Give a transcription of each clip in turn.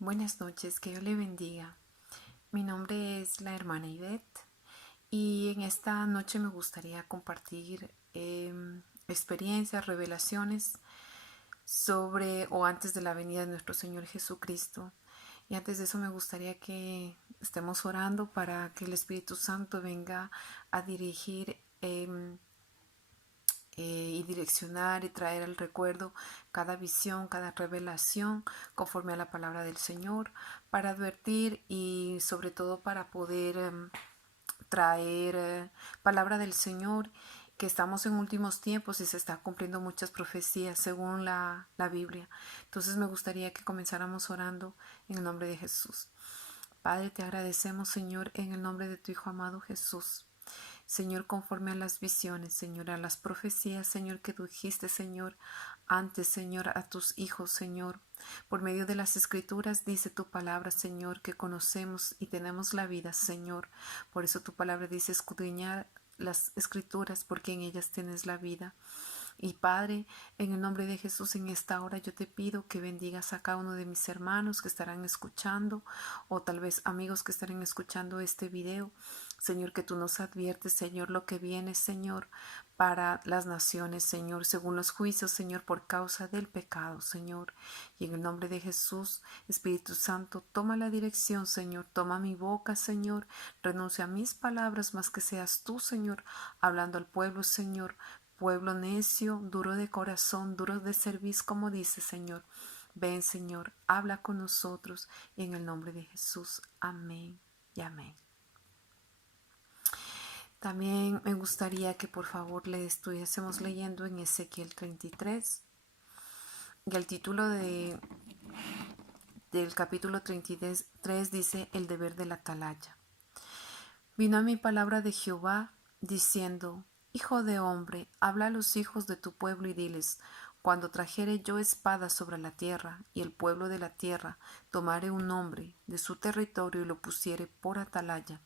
Buenas noches, que Dios le bendiga. Mi nombre es la hermana Ivette y en esta noche me gustaría compartir experiencias, revelaciones sobre o antes de la venida de nuestro Señor Jesucristo. Y antes de eso me gustaría que estemos orando para que el Espíritu Santo venga a dirigir y direccionar y traer al recuerdo cada visión, cada revelación conforme a la palabra del Señor, para advertir y sobre todo para poder traer palabra del Señor, que estamos en últimos tiempos y se está cumpliendo muchas profecías según la Biblia. Entonces me gustaría que comenzáramos orando en el nombre de Jesús. Padre, te agradecemos, Señor, en el nombre de tu Hijo amado Jesús. Señor, conforme a las visiones, Señor, a las profecías, Señor, que tú dijiste, Señor, antes, Señor, a tus hijos, Señor. Por medio de las escrituras dice tu palabra, Señor, que conocemos y tenemos la vida, Señor. Por eso tu palabra dice escudriñar las escrituras, porque en ellas tienes la vida. Y Padre, en el nombre de Jesús, en esta hora yo te pido que bendigas a cada uno de mis hermanos que estarán escuchando, o tal vez amigos que estarán escuchando este video. Señor, que tú nos adviertes, Señor, lo que viene, Señor, para las naciones, Señor, según los juicios, Señor, por causa del pecado, Señor. Y en el nombre de Jesús, Espíritu Santo, toma la dirección, Señor, toma mi boca, Señor, renuncia a mis palabras, más que seas tú, Señor, hablando al pueblo, Señor. Pueblo necio, duro de corazón, duro de cerviz, como dice, Señor. Ven, Señor, habla con nosotros en el nombre de Jesús. Amén y amén. También me gustaría que por favor le estuviésemos leyendo en Ezequiel 33 y el título del capítulo 33 dice el deber de la atalaya. Vino a mi palabra de Jehová diciendo: Hijo de hombre, habla a los hijos de tu pueblo y diles: cuando trajere yo espada sobre la tierra, y el pueblo de la tierra tomare un hombre de su territorio y lo pusiere por atalaya,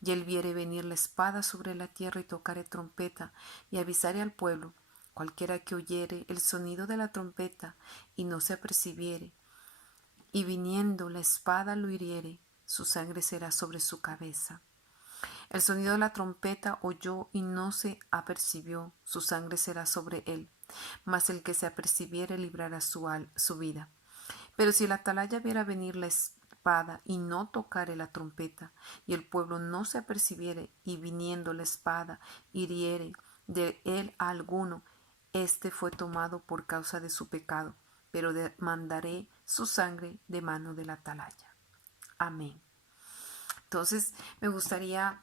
y él viere venir la espada sobre la tierra y tocare trompeta, y avisare al pueblo, cualquiera que oyere el sonido de la trompeta y no se apercibiere, y viniendo la espada lo hiriere, su sangre será sobre su cabeza. El sonido de la trompeta oyó y no se apercibió, su sangre será sobre él, mas el que se apercibiere librará su vida. Pero si el atalaya viera venir la espada y no tocare la trompeta, y el pueblo no se apercibiere, y viniendo la espada hiriere de él a alguno, éste fue tomado por causa de su pecado, pero demandaré su sangre de mano del atalaya. Amén. Entonces me gustaría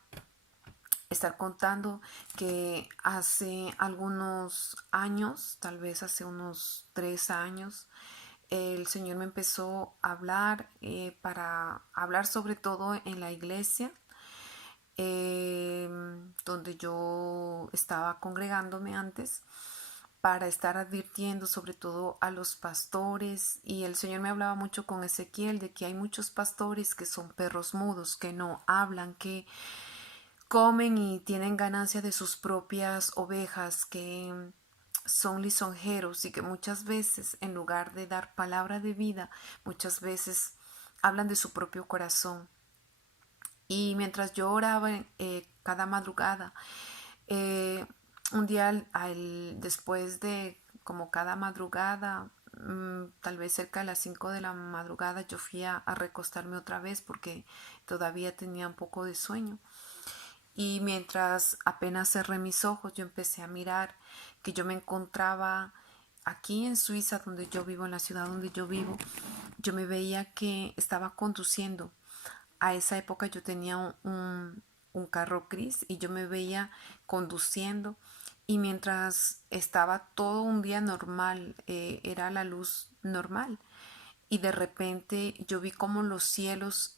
estar contando que hace algunos años, tal vez hace unos 3 años, el Señor me empezó a hablar para hablar sobre todo en la iglesia donde yo estaba congregándome antes, para estar advirtiendo sobre todo a los pastores. Y el Señor me hablaba mucho con Ezequiel de que hay muchos pastores que son perros mudos, que no hablan, que comen y tienen ganancia de sus propias ovejas, que son lisonjeros y que muchas veces en lugar de dar palabra de vida, muchas veces hablan de su propio corazón. Y mientras yo oraba cada madrugada, un día después de como cada madrugada, tal vez cerca de las 5 de la madrugada, yo fui a recostarme otra vez porque todavía tenía un poco de sueño. Y mientras apenas cerré mis ojos, yo empecé a mirar que yo me encontraba aquí en Suiza, donde yo vivo, en la ciudad donde yo vivo. Yo me veía que estaba conduciendo. A esa época yo tenía un carro gris y yo me veía conduciendo, y mientras estaba todo un día normal, era la luz normal, y de repente yo vi como los cielos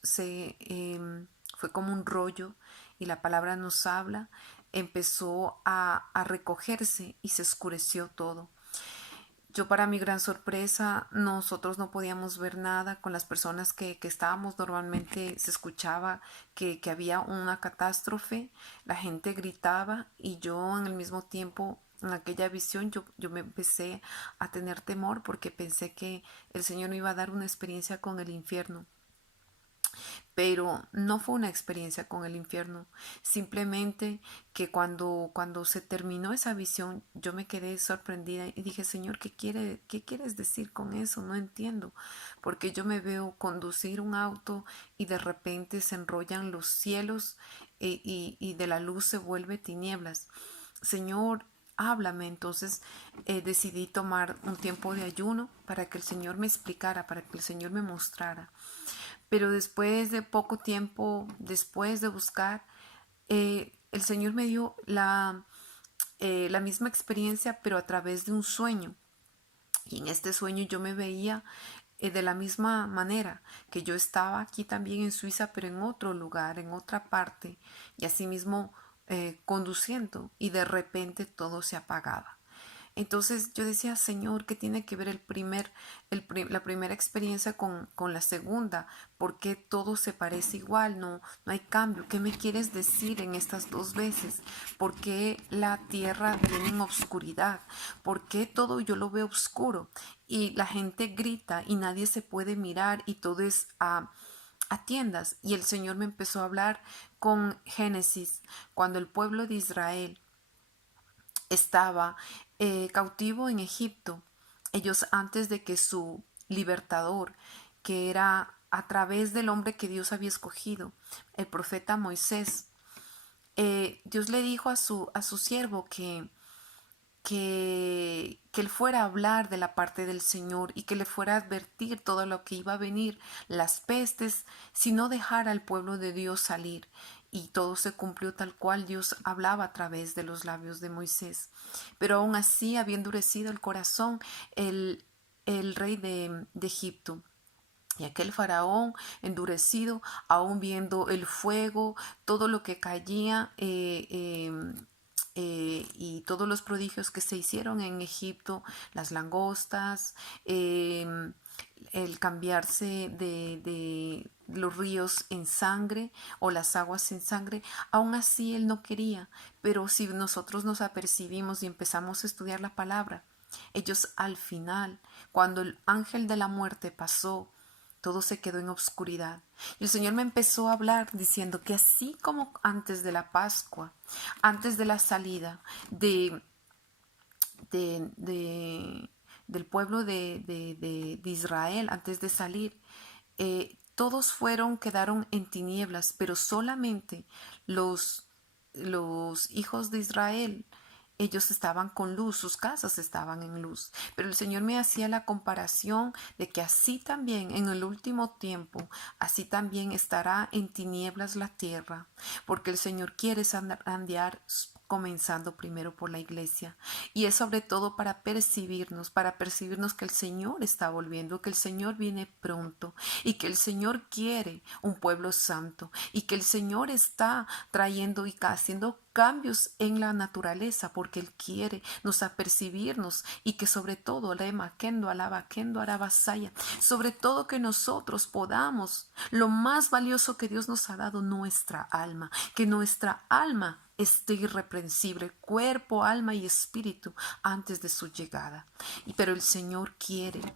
fue como un rollo, y la palabra nos habla, empezó a recogerse y se oscureció todo. Yo, para mi gran sorpresa, nosotros no podíamos ver nada. Con las personas que estábamos, normalmente se escuchaba que había una catástrofe, la gente gritaba y yo en el mismo tiempo En aquella visión yo me empecé a tener temor porque pensé que el Señor me iba a dar una experiencia con el infierno. Pero no fue una experiencia con el infierno, simplemente que cuando se terminó esa visión, yo me quedé sorprendida y dije, Señor, qué quieres decir con eso? No entiendo, porque yo me veo conducir un auto y de repente se enrollan los cielos y de la luz se vuelve tinieblas. Señor, háblame. Entonces decidí tomar un tiempo de ayuno para que el Señor me explicara, para que el Señor me mostrara. Pero después de poco tiempo, después de buscar, el Señor me dio la misma experiencia, pero a través de un sueño. Y en este sueño yo me veía de la misma manera que yo estaba aquí también en Suiza, pero en otro lugar, en otra parte, y asimismo conduciendo, y de repente todo se apagaba. Entonces yo decía, Señor, ¿qué tiene que ver la primera experiencia con la segunda? ¿Por qué todo se parece igual? No hay cambio. ¿Qué me quieres decir en estas dos veces? ¿Por qué la tierra viene en obscuridad? ¿Por qué todo yo lo veo oscuro? Y la gente grita y nadie se puede mirar y todo es a tiendas. Y el Señor me empezó a hablar con Génesis, cuando el pueblo de Israel estaba cautivo en Egipto. Ellos antes de que su libertador, que era a través del hombre que Dios había escogido, el profeta Moisés, Dios le dijo a su siervo que él fuera a hablar de la parte del Señor y que le fuera a advertir todo lo que iba a venir, las pestes, si no dejara al pueblo de Dios salir. Y todo se cumplió tal cual Dios hablaba a través de los labios de Moisés. Pero aún así había endurecido el corazón el rey de Egipto. Y aquel faraón endurecido, aún viendo el fuego, todo lo que caía y todos los prodigios que se hicieron en Egipto, las langostas, el cambiarse de los ríos en sangre o las aguas en sangre, aún así él no quería. Pero si nosotros nos apercibimos y empezamos a estudiar la palabra, ellos al final, cuando el ángel de la muerte pasó, todo se quedó en obscuridad. Y el Señor me empezó a hablar diciendo que así como antes de la Pascua, antes de la salida de, de- del pueblo de Israel, antes de salir, todos quedaron en tinieblas, pero solamente los hijos de Israel, ellos estaban con luz, sus casas estaban en luz. Pero el Señor me hacía la comparación de que así también en el último tiempo, así también estará en tinieblas la tierra, porque el Señor quiere andear comenzando primero por la iglesia. Y es sobre todo para percibirnos que el Señor está volviendo, que el Señor viene pronto y que el Señor quiere un pueblo santo y que el Señor está trayendo y haciendo cambios en la naturaleza porque Él quiere nos apercibirnos y que sobre todo sobre todo que nosotros podamos lo más valioso que Dios nos ha dado, nuestra alma, que nuestra alma esté irreprensible, cuerpo, alma y espíritu antes de su llegada. Pero el Señor quiere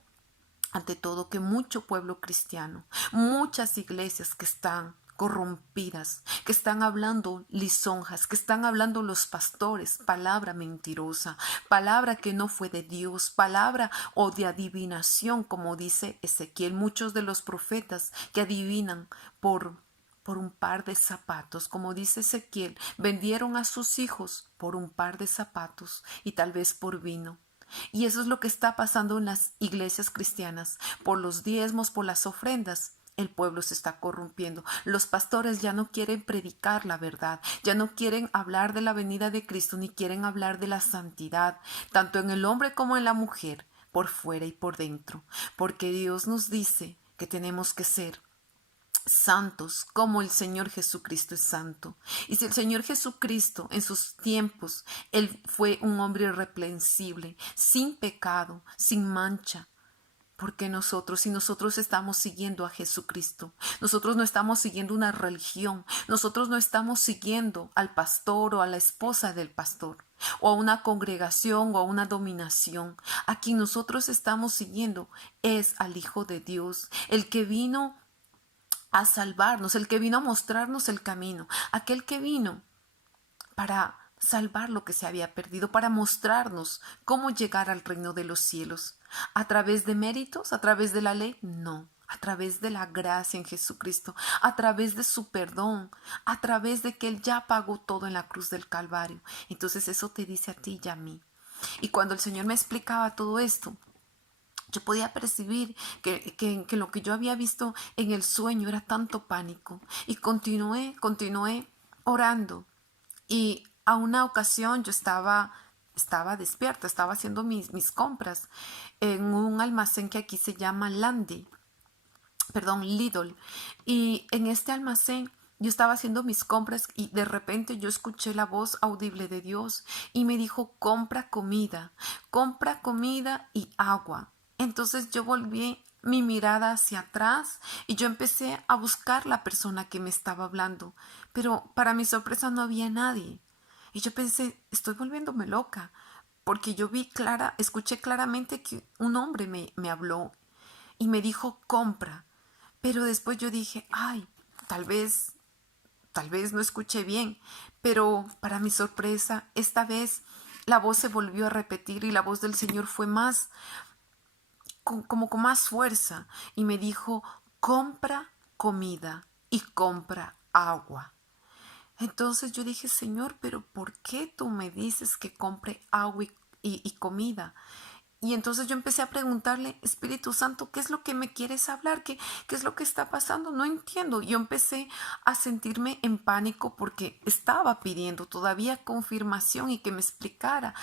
ante todo que mucho pueblo cristiano, muchas iglesias que están corrompidas, que están hablando lisonjas, que están hablando los pastores, palabra mentirosa, palabra que no fue de Dios, palabra o de adivinación, como dice Ezequiel, muchos de los profetas que adivinan por un par de zapatos, como dice Ezequiel, vendieron a sus hijos por un par de zapatos y tal vez por vino. Y eso es lo que está pasando en las iglesias cristianas. Por los diezmos, por las ofrendas, el pueblo se está corrompiendo. Los pastores ya no quieren predicar la verdad, ya no quieren hablar de la venida de Cristo, ni quieren hablar de la santidad, tanto en el hombre como en la mujer, por fuera y por dentro. Porque Dios nos dice que tenemos que ser santos como el Señor Jesucristo es santo. Y si el Señor Jesucristo en sus tiempos, Él fue un hombre irreprensible, sin pecado, sin mancha, porque si nosotros estamos siguiendo a Jesucristo, nosotros no estamos siguiendo una religión, nosotros no estamos siguiendo al pastor o a la esposa del pastor, o a una congregación o a una dominación. A quien nosotros estamos siguiendo es al Hijo de Dios, el que vino a salvarnos, el que vino a mostrarnos el camino, aquel que vino para salvar lo que se había perdido, para mostrarnos cómo llegar al reino de los cielos. ¿A través de méritos? ¿A través de la ley? No. A través de la gracia en Jesucristo, a través de su perdón, a través de que Él ya pagó todo en la cruz del Calvario. Entonces eso te dice a ti y a mí. Y cuando el Señor me explicaba todo esto, yo podía percibir que lo que yo había visto en el sueño era tanto pánico. Y continué orando. Y a una ocasión yo estaba despierta, estaba haciendo mis compras en un almacén que aquí se llama Lidl. Y en este almacén yo estaba haciendo mis compras y de repente yo escuché la voz audible de Dios y me dijo, compra comida y agua. Entonces yo volví mi mirada hacia atrás y yo empecé a buscar la persona que me estaba hablando, pero para mi sorpresa no había nadie. Y yo pensé, estoy volviéndome loca, porque escuché claramente que un hombre me habló y me dijo, compra. Pero después yo dije, ay, tal vez, tal vez no escuché bien. Pero para mi sorpresa, esta vez la voz se volvió a repetir y la voz del Señor fue como con más fuerza. Y me dijo, compra comida y compra agua. Entonces yo dije, Señor, pero ¿por qué tú me dices que compre agua y comida? Y entonces yo empecé a preguntarle, Espíritu Santo, ¿qué es lo que me quieres hablar? ¿Qué es lo que está pasando? No entiendo. Yo empecé a sentirme en pánico porque estaba pidiendo todavía confirmación y que me explicara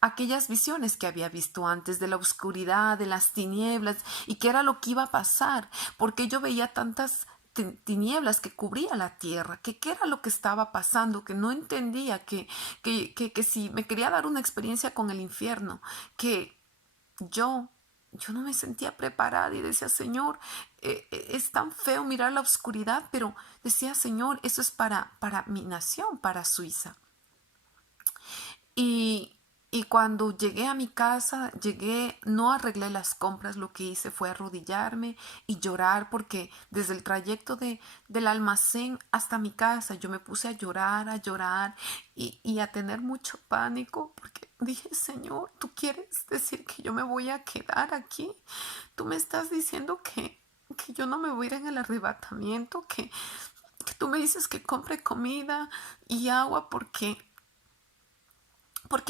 aquellas visiones que había visto antes de la oscuridad, de las tinieblas y qué era lo que iba a pasar, porque yo veía tantas tinieblas que cubría la tierra, que qué era lo que estaba pasando, que no entendía, que si me quería dar una experiencia con el infierno, que yo, yo no me sentía preparada y decía, Señor, es tan feo mirar la oscuridad, pero decía, Señor, eso es para mi nación, para Suiza. Y, y cuando llegué a mi casa, no arreglé las compras, lo que hice fue arrodillarme y llorar porque desde el trayecto del almacén hasta mi casa yo me puse a llorar y a tener mucho pánico porque dije, Señor, ¿tú quieres decir que yo me voy a quedar aquí? Tú me estás diciendo que yo no me voy a ir en el arrebatamiento, que tú me dices que compre comida y agua porque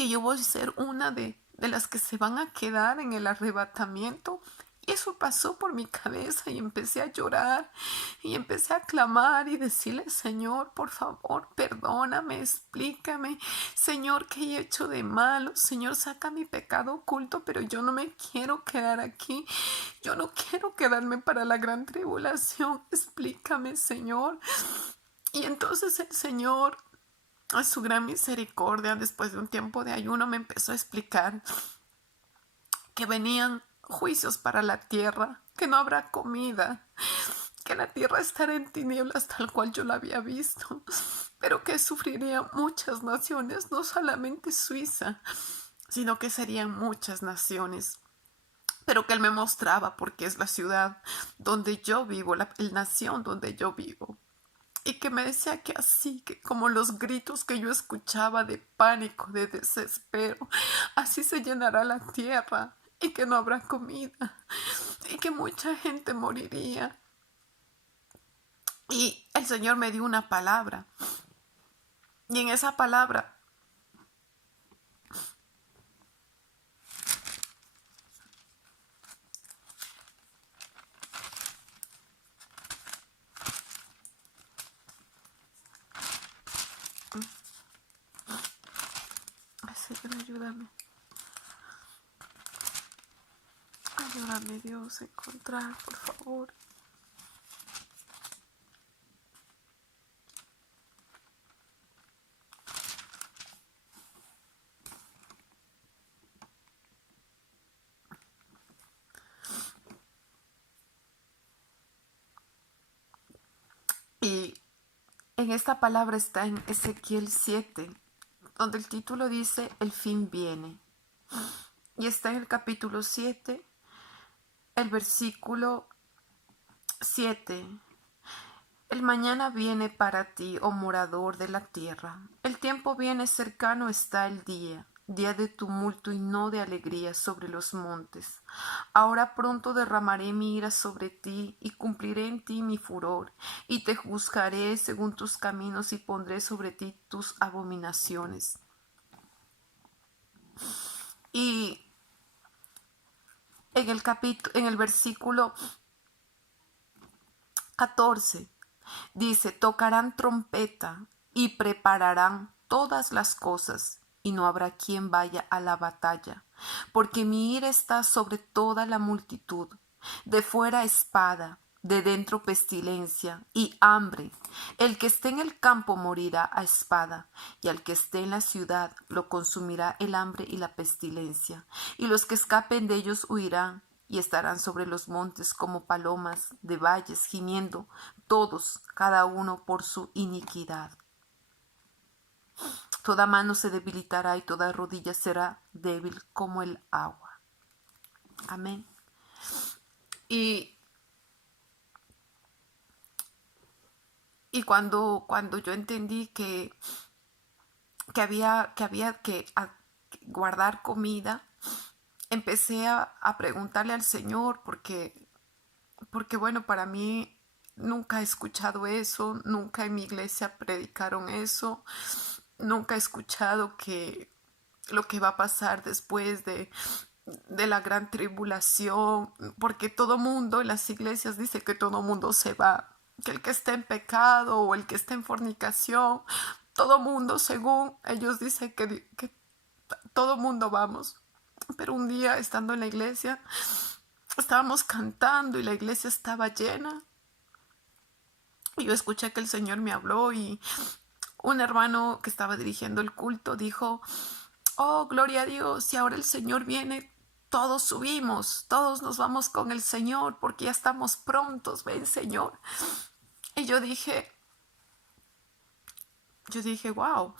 yo voy a ser una de las que se van a quedar en el arrebatamiento. Y eso pasó por mi cabeza y empecé a llorar y empecé a clamar y decirle, Señor, por favor, perdóname, explícame, Señor, ¿qué he hecho de malo? Señor, saca mi pecado oculto, pero yo no me quiero quedar aquí, yo no quiero quedarme para la gran tribulación, explícame, Señor. Y entonces el Señor, a su gran misericordia, después de un tiempo de ayuno, me empezó a explicar que venían juicios para la tierra, que no habrá comida, que la tierra estará en tinieblas tal cual yo la había visto, pero que sufrirían muchas naciones, no solamente Suiza, sino que serían muchas naciones. Pero que él me mostraba porque es la ciudad donde yo vivo, la nación donde yo vivo. Y que me decía que así, que como los gritos que yo escuchaba de pánico, de desespero, así se llenará la tierra y que no habrá comida y que mucha gente moriría. Y el Señor me dio una palabra y en esa palabra ay, Señor, ayúdame. Ayúdame, Dios, a encontrar, por favor. Y en esta palabra está en Ezequiel 7, donde el título dice El fin viene. Y está en el capítulo 7, el versículo 7. El mañana viene para ti, oh morador de la tierra. El tiempo viene, cercano está el día, día de tumulto y no de alegría sobre los montes. Ahora pronto derramaré mi ira sobre ti y cumpliré en ti mi furor, y te juzgaré según tus caminos y pondré sobre ti tus abominaciones. Y en el versículo 14 dice, tocarán trompeta y prepararán todas las cosas, y no habrá quien vaya a la batalla, porque mi ira está sobre toda la multitud. De fuera espada, de dentro pestilencia y hambre. El que esté en el campo morirá a espada, y al que esté en la ciudad lo consumirá el hambre y la pestilencia, y los que escapen de ellos huirán y estarán sobre los montes como palomas de valles gimiendo, todos, cada uno por su iniquidad. Toda mano se debilitará y toda rodilla será débil como el agua. Amén. Y cuando yo entendí que había que guardar comida, empecé a preguntarle al Señor porque bueno, para mí nunca he escuchado eso, nunca en mi iglesia predicaron eso, nunca he escuchado que lo que va a pasar después de la gran tribulación, porque todo mundo en las iglesias dice que todo mundo se va, que el que esté en pecado o el que esté en fornicación, todo mundo, según ellos dicen que todo mundo vamos. Pero un día, estando en la iglesia, estábamos cantando y la iglesia estaba llena. Y yo escuché que el Señor me habló y un hermano que estaba dirigiendo el culto dijo, oh, gloria a Dios, si ahora el Señor viene, todos subimos, todos nos vamos con el Señor porque ya estamos prontos, ven Señor. Y yo dije, wow,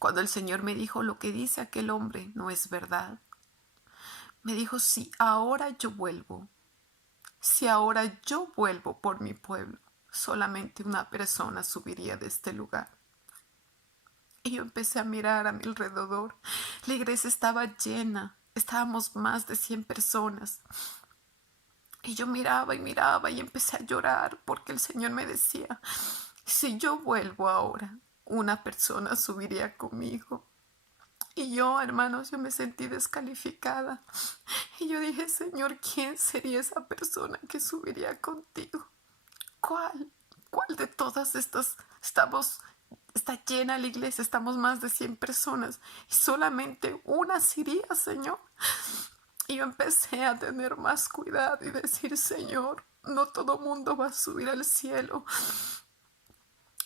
cuando el Señor me dijo lo que dice aquel hombre no es verdad. Me dijo, si ahora yo vuelvo por mi pueblo, solamente una persona subiría de este lugar. Y yo empecé a mirar a mi alrededor. La iglesia estaba llena. Estábamos más de 100 personas. Y yo miraba y empecé a llorar porque el Señor me decía, si yo vuelvo ahora, una persona subiría conmigo. Y yo, hermanos, yo me sentí descalificada. Y yo dije, Señor, ¿quién sería esa persona que subiría contigo? ¿Cuál? ¿Cuál de todas estas está llena la iglesia, estamos más de 100 personas y solamente una iría, Señor? Y yo empecé a tener más cuidado y decir, Señor, no todo mundo va a subir al cielo.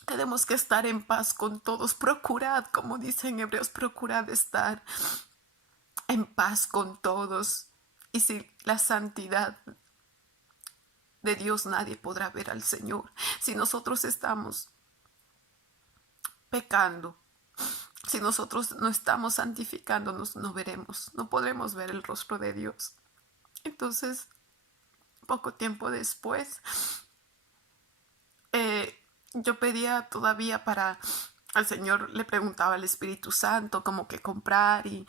Tenemos que estar en paz con todos. Procurad, como dice en Hebreos, procurad estar en paz con todos. Y si la santidad de Dios, nadie podrá ver al Señor. Si nosotros estamos pecando, si nosotros no estamos santificándonos, no veremos, no podremos ver el rostro de Dios. Entonces, poco tiempo después, yo pedía todavía al Señor, le preguntaba al Espíritu Santo como que comprar y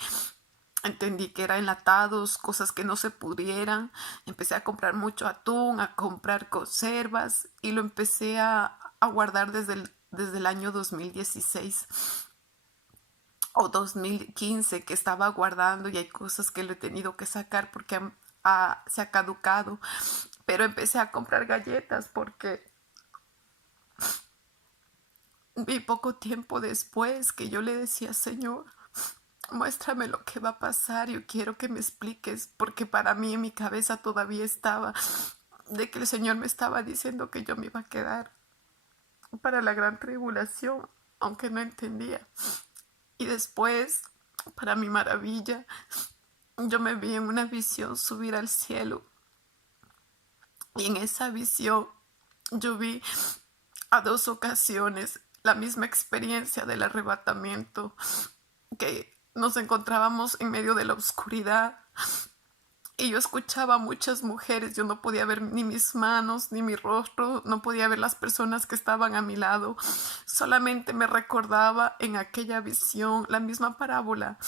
entendí que eran enlatados, cosas que no se pudieran. Empecé a comprar mucho atún, a comprar conservas y lo empecé a guardar desde el año 2016 o 2015 que estaba guardando, y hay cosas que lo he tenido que sacar porque se ha caducado. Pero empecé a comprar galletas porque vi poco tiempo después que yo le decía, Señor, muéstrame lo que va a pasar, yo quiero que me expliques, porque para mí en mi cabeza todavía estaba de que el Señor me estaba diciendo que yo me iba a quedar para la gran tribulación, aunque no entendía. Y después, para mi maravilla, yo me vi en una visión subir al cielo. Y en esa visión yo vi a 2 ocasiones la misma experiencia del arrebatamiento. que nos encontrábamos en medio de la oscuridad. Y yo escuchaba a muchas mujeres, yo no podía ver ni mis manos, ni mi rostro, no podía ver las personas que estaban a mi lado. Solamente me recordaba en aquella visión la misma parábola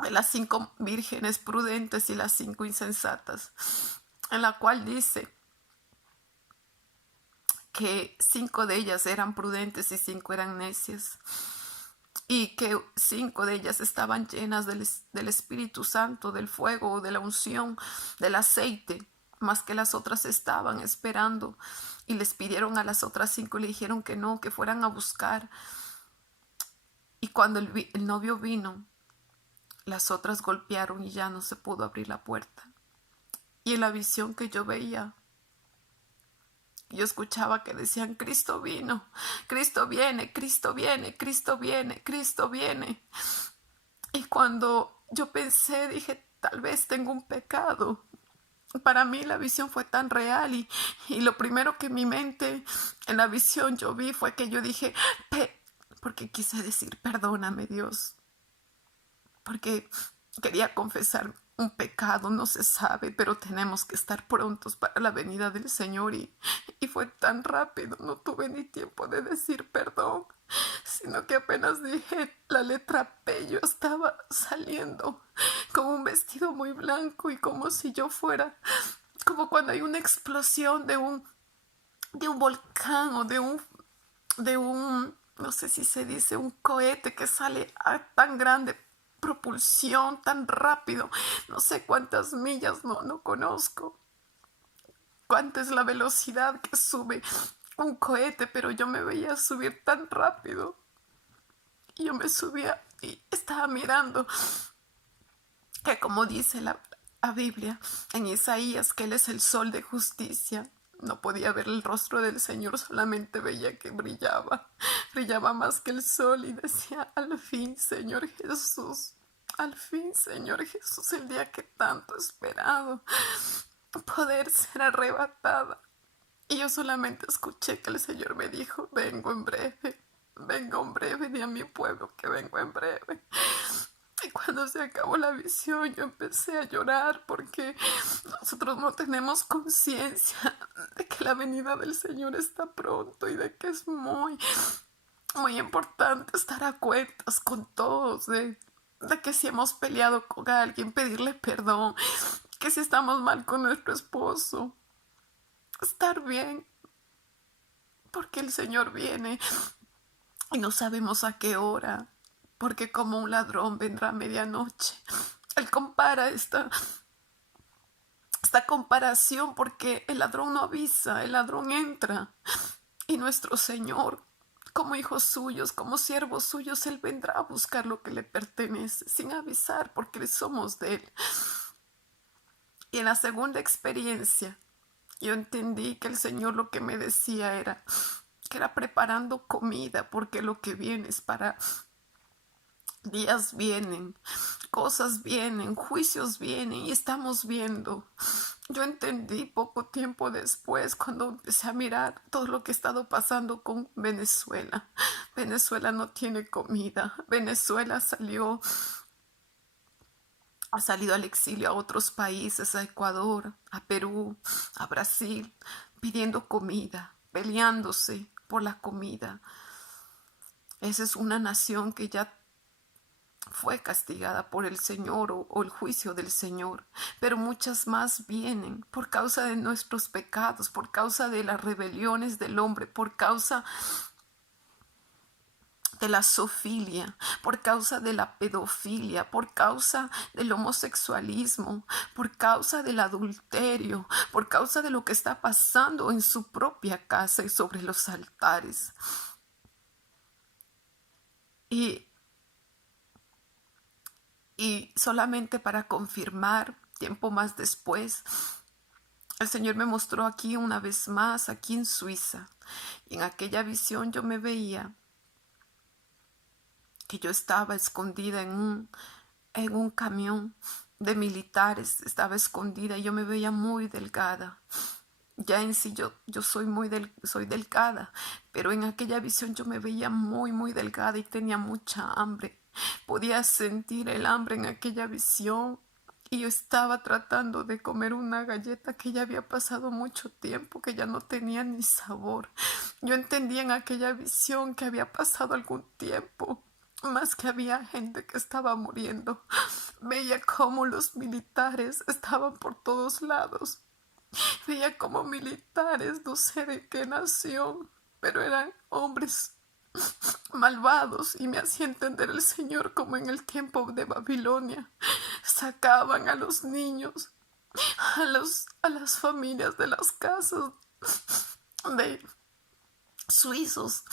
de las 5 vírgenes prudentes y las 5 insensatas, en la cual dice que 5 de ellas eran prudentes y 5 eran necias, y que 5 de ellas estaban llenas del Espíritu Santo, del fuego, de la unción, del aceite, más que las otras estaban esperando, y les pidieron a las otras 5 y le dijeron que no, que fueran a buscar. Y cuando el novio vino, las otras golpearon y ya no se pudo abrir la puerta. Y en la visión que yo veía, yo escuchaba que decían: Cristo vino, Cristo viene, Cristo viene, Cristo viene, Cristo viene. Y cuando yo pensé, dije, tal vez tengo un pecado. Para mí la visión fue tan real y lo primero que mi mente en la visión yo vi fue que yo dije, porque quise decir, perdóname Dios, porque quería confesar un pecado, no se sabe, pero tenemos que estar prontos para la venida del Señor. Y fue tan rápido, no tuve ni tiempo de decir perdón, sino que apenas dije la letra P, yo estaba saliendo con un vestido muy blanco y como si yo fuera, como cuando hay una explosión de un volcán o de un, no sé si se dice, un cohete que sale a tan grande propulsión, tan rápido, no sé cuántas millas, no conozco cuánta es la velocidad que sube un cohete, pero yo me veía subir tan rápido y yo me subía y estaba mirando que, como dice la Biblia en Isaías, que Él es el sol de justicia. No podía ver el rostro del Señor, solamente veía que brillaba más que el sol, y decía: al fin, Señor Jesús, al fin, Señor Jesús, el día que tanto he esperado, poder ser arrebatada. Y yo solamente escuché que el Señor me dijo: vengo en breve, di a mi pueblo que vengo en breve. Y cuando se acabó la visión, yo empecé a llorar, porque nosotros no tenemos conciencia de que la venida del Señor está pronto y de que es muy, muy importante estar a cuentas con todos, de que si hemos peleado con alguien, pedirle perdón, que si estamos mal con nuestro esposo, estar bien, porque el Señor viene y no sabemos a qué hora, porque como un ladrón vendrá a medianoche. Él compara esta comparación porque el ladrón no avisa, el ladrón entra, y nuestro Señor, como hijos suyos, como siervos suyos, Él vendrá a buscar lo que le pertenece sin avisar, porque somos de Él. Y en la segunda experiencia yo entendí que el Señor lo que me decía era que era preparando comida, porque lo que viene es para días, vienen cosas, vienen juicios, vienen, y estamos viendo. Yo entendí poco tiempo después, cuando empecé a mirar todo lo que ha estado pasando con Venezuela. Venezuela no tiene comida. Venezuela ha salido al exilio a otros países, a Ecuador, a Perú, a Brasil, pidiendo comida, peleándose por la comida. Esa es una nación que ya fue castigada por el Señor, o el juicio del Señor, pero muchas más vienen por causa de nuestros pecados, por causa de las rebeliones del hombre, por causa de la zoofilia, por causa de la pedofilia, por causa del homosexualismo, por causa del adulterio, por causa de lo que está pasando en su propia casa y sobre los altares. Y solamente para confirmar, tiempo más después, el Señor me mostró aquí una vez más, aquí en Suiza. Y en aquella visión yo me veía que yo estaba escondida en un camión de militares, estaba escondida y yo me veía muy delgada. Ya en sí yo soy delgada, pero en aquella visión yo me veía muy, muy delgada y tenía mucha hambre. Podía sentir el hambre en aquella visión. Y yo estaba tratando de comer una galleta que ya había pasado mucho tiempo, que ya no tenía ni sabor. Yo entendía en aquella visión que había pasado algún tiempo, más que había gente que estaba muriendo. Veía cómo los militares estaban por todos lados. Veía como militares, no sé de qué nación, pero eran hombres malvados, y me hacía entender el Señor como en el tiempo de Babilonia sacaban a los niños, a las familias de las casas de suizos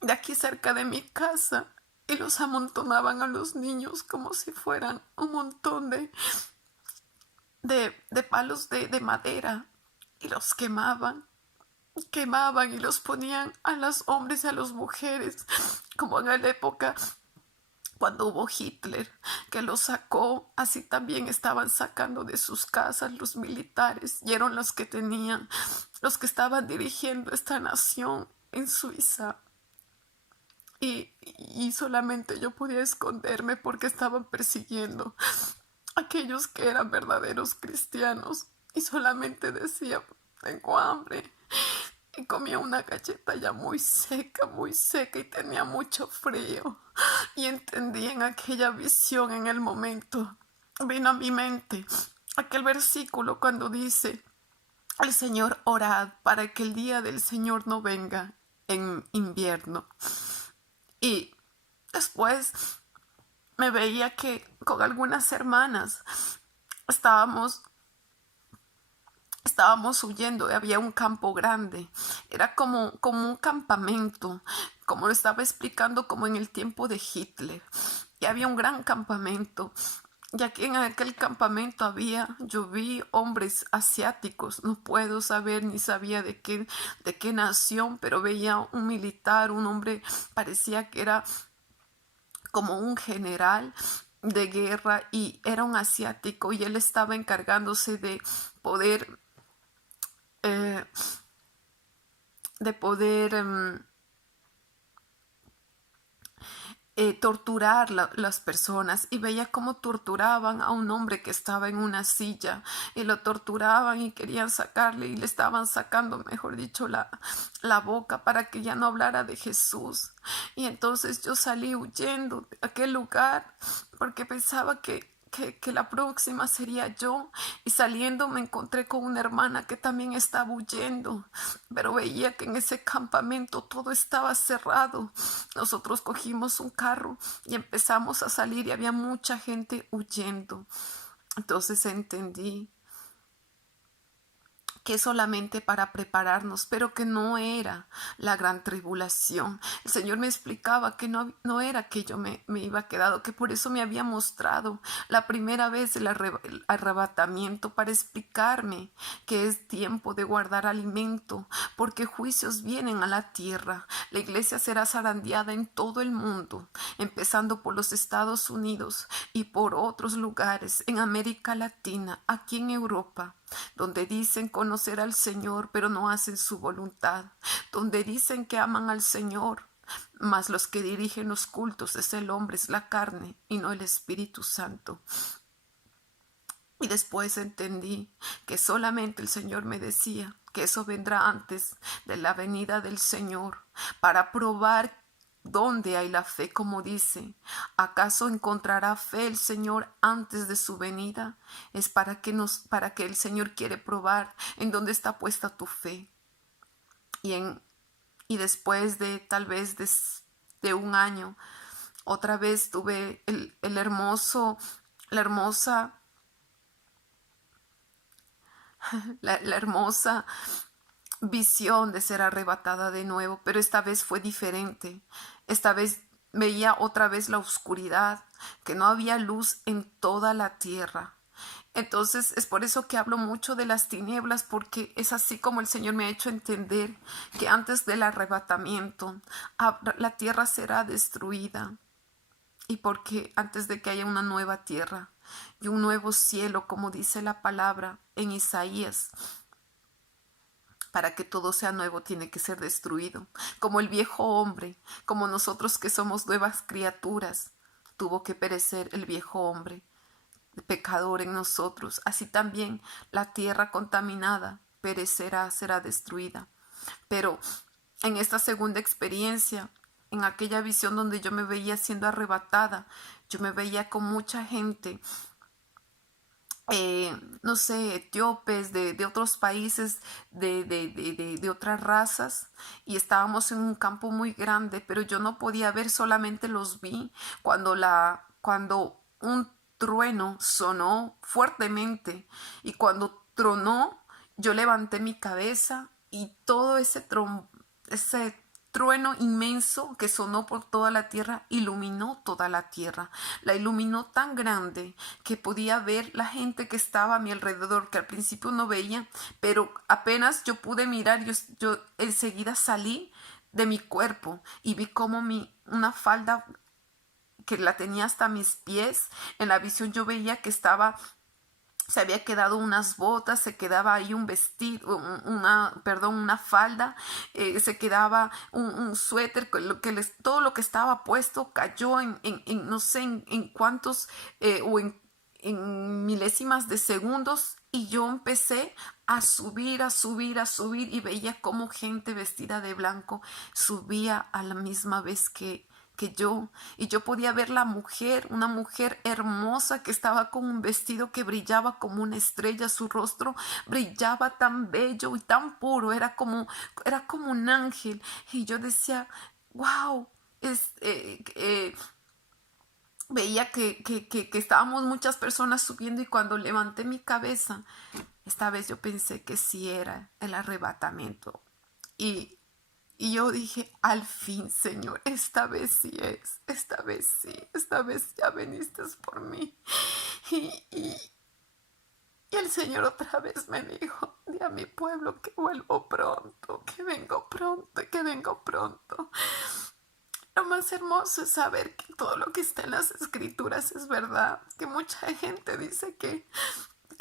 de aquí cerca de mi casa, y los amontonaban a los niños como si fueran un montón de palos de madera, y los quemaban y los ponían a los hombres y a las mujeres, como en la época cuando hubo Hitler, que los sacó. Así también estaban sacando de sus casas los militares, y eran los que tenían, los que estaban dirigiendo esta nación en Suiza. Y solamente yo podía esconderme porque estaban persiguiendo a aquellos que eran verdaderos cristianos. Y solamente decía, tengo hambre. Y comía una galleta ya muy seca, y tenía mucho frío. Y entendí en aquella visión, en el momento, vino a mi mente aquel versículo cuando dice: al Señor orad para que el día del Señor no venga en invierno. Y después me veía que con algunas hermanas estábamos huyendo. Había un campo grande, era como un campamento, como lo estaba explicando, como en el tiempo de Hitler. Y había un gran campamento, y aquí en aquel campamento yo vi hombres asiáticos. No puedo saber ni sabía de qué nación, pero veía un militar, un hombre, parecía que era como un general de guerra, y era un asiático, y él estaba encargándose de poder eh, torturar las personas. Y veía cómo torturaban a un hombre que estaba en una silla, y lo torturaban y querían sacarle, y le estaban sacando, mejor dicho, la boca para que ya no hablara de Jesús. Y entonces yo salí huyendo de aquel lugar porque pensaba que la próxima sería yo. Y saliendo me encontré con una hermana que también estaba huyendo, pero veía que en ese campamento todo estaba cerrado. Nosotros cogimos un carro y empezamos a salir, y había mucha gente huyendo. Entonces entendí que solamente para prepararnos, pero que no era la gran tribulación. El Señor me explicaba que no era que yo me iba quedado, que por eso me había mostrado la primera vez el arrebatamiento, para explicarme que es tiempo de guardar alimento, porque juicios vienen a la tierra. La iglesia será zarandeada en todo el mundo, empezando por los Estados Unidos y por otros lugares, en América Latina, aquí en Europa, donde dicen conocer al Señor, pero no hacen su voluntad, donde dicen que aman al Señor, mas los que dirigen los cultos es el hombre, es la carne, y no el Espíritu Santo. Y después entendí que solamente el Señor me decía que eso vendrá antes de la venida del Señor, para probar dónde hay la fe, como dice: ¿acaso encontrará fe el Señor antes de su venida? Es para que el Señor quiere probar en dónde está puesta tu fe. Y después de tal vez de un año, otra vez tuve la hermosa visión de ser arrebatada de nuevo, pero esta vez fue diferente. Esta vez veía otra vez la oscuridad, que no había luz en toda la tierra. Entonces es por eso que hablo mucho de las tinieblas, porque es así como el Señor me ha hecho entender que antes del arrebatamiento la tierra será destruida, y porque antes de que haya una nueva tierra y un nuevo cielo, como dice la palabra en Isaías, para que todo sea nuevo tiene que ser destruido, como el viejo hombre, como nosotros que somos nuevas criaturas. tuvo que perecer el viejo hombre pecador en nosotros, así también la tierra contaminada perecerá, será destruida. Pero en esta segunda experiencia, en aquella visión donde yo me veía siendo arrebatada, yo me veía con mucha gente, no sé, etíopes, de otros países, de otras razas, y estábamos en un campo muy grande, pero yo no podía ver, solamente los vi cuando un trueno sonó fuertemente, y cuando tronó, yo levanté mi cabeza y todo ese trueno inmenso que sonó por toda la tierra iluminó toda la tierra, la iluminó tan grande que podía ver la gente que estaba a mi alrededor, que al principio no veía, pero apenas yo pude mirar, yo enseguida salí de mi cuerpo y vi como una falda que la tenía hasta mis pies. En la visión yo veía que se había quedado unas botas, se quedaba ahí un vestido, una falda, se quedaba un suéter, todo lo que estaba puesto cayó en no sé en cuántos o en milésimas de segundos, y yo empecé a subir, a subir, a subir, y veía cómo gente vestida de blanco subía a la misma vez que yo, y yo podía ver una mujer hermosa que estaba con un vestido que brillaba como una estrella, su rostro brillaba tan bello y tan puro, era como un ángel, y yo decía, wow, veía que estábamos muchas personas subiendo, y cuando levanté mi cabeza, esta vez yo pensé que sí era el arrebatamiento, y y yo dije, al fin, Señor, esta vez sí es, esta vez sí, esta vez ya viniste por mí. Y, y, y el Señor otra vez me dijo, di a mi pueblo que vuelvo pronto, que vengo pronto y que vengo pronto. Lo más hermoso es saber que todo lo que está en las escrituras es verdad, que mucha gente dice que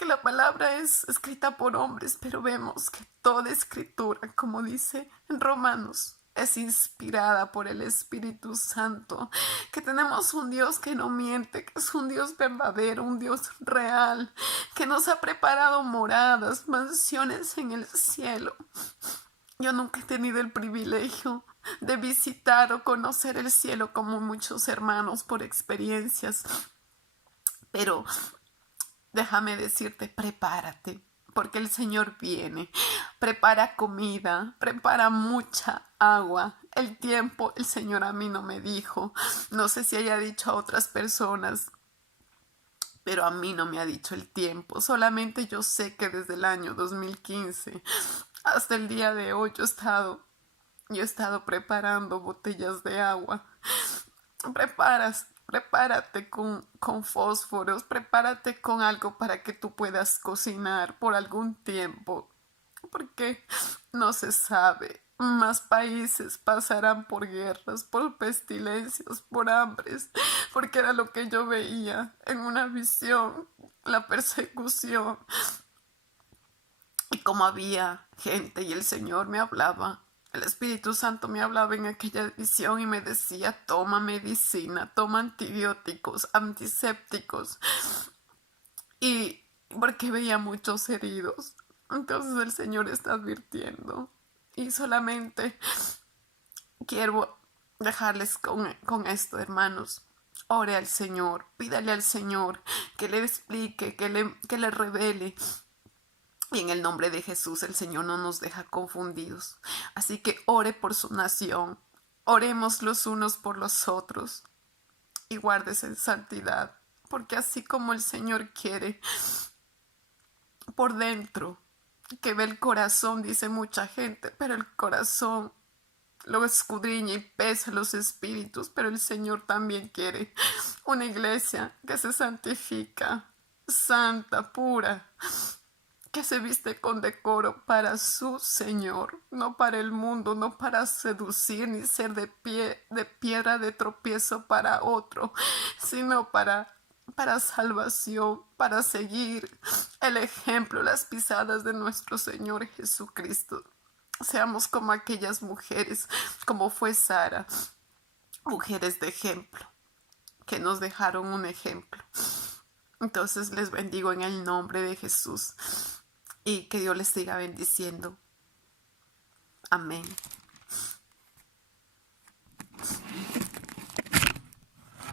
la palabra es escrita por hombres, pero vemos que toda escritura, como dice en Romanos, es inspirada por el Espíritu Santo, que tenemos un Dios que no miente, que es un Dios verdadero, un Dios real, que nos ha preparado moradas, mansiones en el cielo. Yo nunca he tenido el privilegio de visitar o conocer el cielo como muchos hermanos por experiencias, pero déjame decirte, prepárate, porque el Señor viene. Prepara comida, prepara mucha agua. El tiempo, el Señor a mí no me dijo. No sé si haya dicho a otras personas, pero a mí no me ha dicho el tiempo. Solamente yo sé que desde el año 2015 hasta el día de hoy yo he estado preparando botellas de agua. Prepárate con fósforos, prepárate con algo para que tú puedas cocinar por algún tiempo, porque no se sabe. Más países pasarán por guerras, por pestilencias, por hambres, porque era lo que yo veía en una visión, la persecución, y como había gente y el Señor me hablaba. El Espíritu Santo me hablaba en aquella visión y me decía, toma medicina, toma antibióticos, antisépticos. Y porque veía muchos heridos. Entonces el Señor está advirtiendo. Y solamente quiero dejarles con esto, hermanos. Ore al Señor, pídale al Señor que le explique, que le revele. Y en el nombre de Jesús el Señor no nos deja confundidos. Así que ore por su nación. Oremos los unos por los otros. Y guárdese en santidad. Porque así como el Señor quiere por dentro, que ve el corazón, dice mucha gente, pero el corazón lo escudriña y pesa los espíritus, pero el Señor también quiere una iglesia que se santifica, santa, pura, que se viste con decoro para su Señor, no para el mundo, no para seducir ni ser de piedra de tropiezo para otro, sino para salvación, para seguir el ejemplo, las pisadas de nuestro Señor Jesucristo. Seamos como aquellas mujeres, como fue Sara, mujeres de ejemplo, que nos dejaron un ejemplo. Entonces les bendigo en el nombre de Jesús y que Dios les siga bendiciendo. Amén.